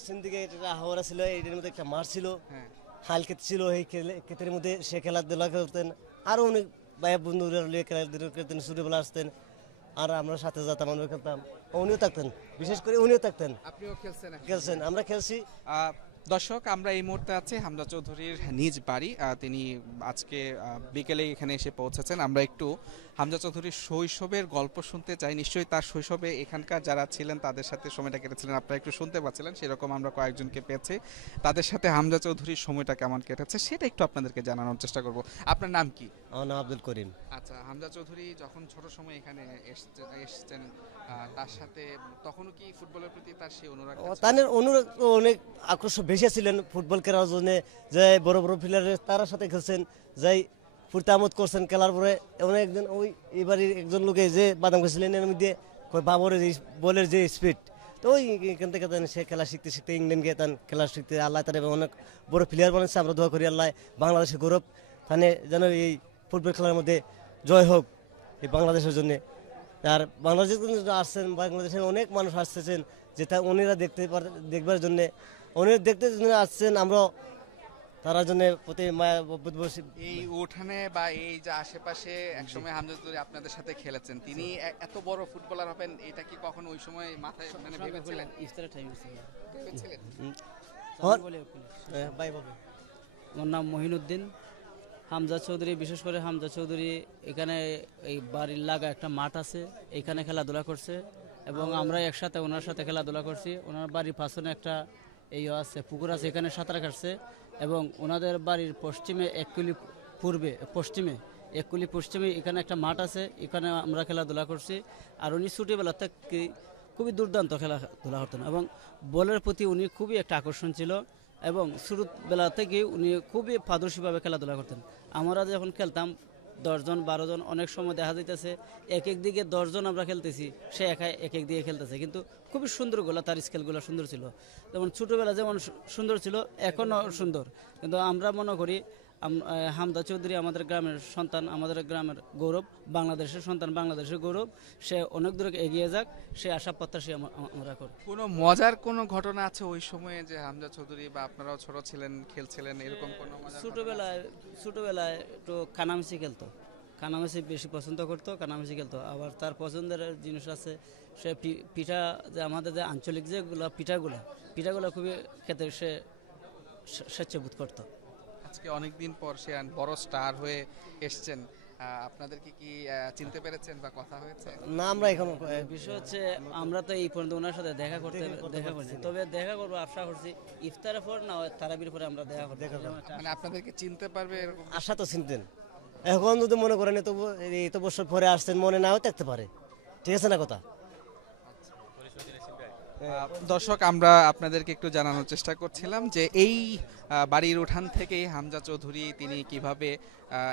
পশ্চিম দিকে একটা হাওড়া ছিল, এটার মধ্যে একটা মাঠ ছিল, হাল ক্ষেত ছিল, এই ক্ষেতের মধ্যে সে খেলাধুলা করতেন। আরও অনেক ভাইয়া বন্ধুরা খেলাধুলা করতেন, ছোটোবেলা আসতেন, আর আমরা সাথে যেতাম, আমরা খেলতাম, উনিও থাকতেন, বিশেষ করে উনিও থাকতেন। আপনিও খেলছেন? খেলছেন, আমরা খেলছি। দর্শক, আমরা এই মুহূর্তে আছি হামজা চৌধুরীর নিজ বাড়ি। তিনি আজকে বিকেলে এখানে এসে পৌঁছেছেন। আমরা একটু হামজা চৌধুরীর শৈশবের গল্প শুনতে চাই। নিশ্চয়ই তার শৈশবে এখানকার যারা ছিলেন তাদের সাথে সময়টা কেটেছিলেন, আপনারা একটু শুনতে পাচ্ছিলেন, সেরকম আমরা কয়েকজনকে পেয়েছি। তাদের সাথে হামজা চৌধুরীর সময়টা কেমন কেটেছে সেটা একটু আপনাদেরকে জানানোর চেষ্টা করব। আপনার নাম কি? আমার নাম আব্দুল করিম। আচ্ছা, হামজা চৌধুরী যখন ছোট সময় এখানে এসছেন, তার সাথে তখনও কি ফুটবলের প্রতি তার সেই অনুরাগ? তাদের অনুরাগ অনেক আকর্ষণ বেশি ছিলেন ফুটবল খেলার জন্য। যে বড় বড় প্লেয়ারের তার সাথে খেলছেন, যাই ফুর্তি আমোদ করছেন খেলার পরে। এমন একজন ওই এবারের একজন লোকে যে বাদাম খেয়েছিলেন, এর মধ্যে বাবরের বলের যে স্পিড, তো ওই এখান থেকে সে খেলা শিখতে শিখতে ইংল্যান্ড গিয়ে তান খেলা শিখতে আল্লাহ তার অনেক বড় প্লেয়ার বানাচ্ছে। আমরা দোয়া করি আল্লাহ বাংলাদেশের গৌরব তাহলে যেন এই ফুটবল খেলার মধ্যে জয় হোক এই বাংলাদেশের জন্যে। আর বাংলাদেশ আসছেন, বাংলাদেশের অনেক মানুষ আসতেছেন যেটা উনিরা দেখবার জন্যে, উনি দেখতে আসছেন। আমরা তার জন্য প্রতি এই উঠানে বা এই যে আশেপাশে একসময় হামজা চৌধুরী আপনাদের সাথে খেলেছেন, তিনি এত বড় ফুটবলার হবেন এটা কি কখনো ওই সময় মাথায় মানে ভেবেছিলেন? আমার নাম মহিনুদ্দিন। হামজা চৌধুরী, বিশেষ করে হামজা চৌধুরী এখানে এই বাড়ির লাগা একটা মাঠ আছে, এখানে খেলাধুলা করছে এবং আমরা একসাথে ওনার সাথে খেলাধুলা করছি। ওনার বাড়ির পাশনে একটা এই আছে, পুকুর আছে, এখানে সাঁতার কাটছে। এবং ওনাদের বাড়ির পশ্চিমে 1 কিলো পশ্চিমে এখানে একটা মাঠ আছে, এখানে আমরা খেলাধুলা করছি। আর উনি ছোটোবেলা থেকে খুবই দুর্দান্ত খেলাধুলা করতেন এবং বলের প্রতি উনি খুবই একটা আকর্ষণ ছিল এবং ছোটোবেলা থেকে উনি খুবই পারদর্শীভাবে খেলাধুলা করতেন। আমরা যখন খেলতাম 10 জন 12 জন, অনেক সময় দেখা যাইতেছে এক দিকে 10 জন আমরা খেলতেছি, সে একাই এক দিকে খেলতেছে, কিন্তু খুবই সুন্দর গোলা, তার স্কেলগুলো সুন্দর ছিল। যেমন ছোটোবেলা যেমন সুন্দর ছিল, এখনও সুন্দর। কিন্তু আমরা মনে করি হামজা চৌধুরী আমাদের গ্রামের সন্তান, আমাদের গ্রামের গৌরব, বাংলাদেশের সন্তান, বাংলাদেশের গৌরব। সে অনেক দূরে এগিয়ে যাক, সে আশা প্রত্যাশী আমরা করি। কোনো মজার কোনো ঘটনা আছে ওই সময়ে যে হামজা চৌধুরী বা আপনারাও ছোট ছিলেন খেলছিলেন, এরকম কোনো ছোটোবেলায় একটু কানামাছি খেলতো, কানামাছি বেশি পছন্দ করতো, কানামাছি খেলতো। আবার তার পছন্দের জিনিস আছে, সে পিঠা, যে আমাদের যে আঞ্চলিক যেগুলো পিঠাগুলো খুবই খেতে সে স্বেচ্ছাবোধ করতো। আজকে অনেকদিন পর সে বড় স্টার হয়ে এসছেন, আপনাদেরকে কি চিনতে পেরেছেন বা কথা হয়েছে? না, আমরা এখন বিষয় হচ্ছে আমরা তো এই পর্যন্ত ওনার সাথে দেখা করছি, তবে দেখা করবো আশা করছি ইফতারের পর না তারাবির পরে আমরা দেখা করবো। মানে আপনাদেরকে চিনতে পারবে এরকম আশা তো চিনতেন, এখন যদি মনে করেন এত বছর পরে আসছেন, মনে নাও থাকতে পারে, ঠিক আছে না কথা। দর্শক, আমরা আপনাদেরকে একটু জানানোর চেষ্টা করছিলাম যে এই বাড়ির উঠান থেকেই হামজা চৌধুরী তিনি কিভাবে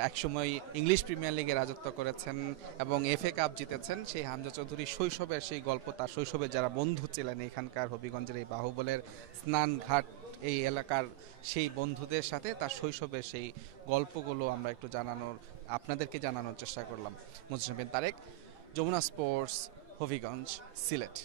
একসময় ইংলিশ প্রিমিয়ার লিগে রাজত্ব করেছেন এবং FA কাপ জিতেছেন। সেই হামজা চৌধুরীর শৈশবের সেই গল্প, তার শৈশবের যারা বন্ধু ছিলেন এখানকার হবিগঞ্জের এই বাহুবলের স্নানঘাট এই এলাকার সেই বন্ধুদের সাথে তার শৈশবের সেই গল্পগুলো আমরা একটু আপনাদেরকে জানানোর চেষ্টা করলাম। মুজিব বিন তারেক, যমুনা স্পোর্টস, হবিগঞ্জ, সিলেট।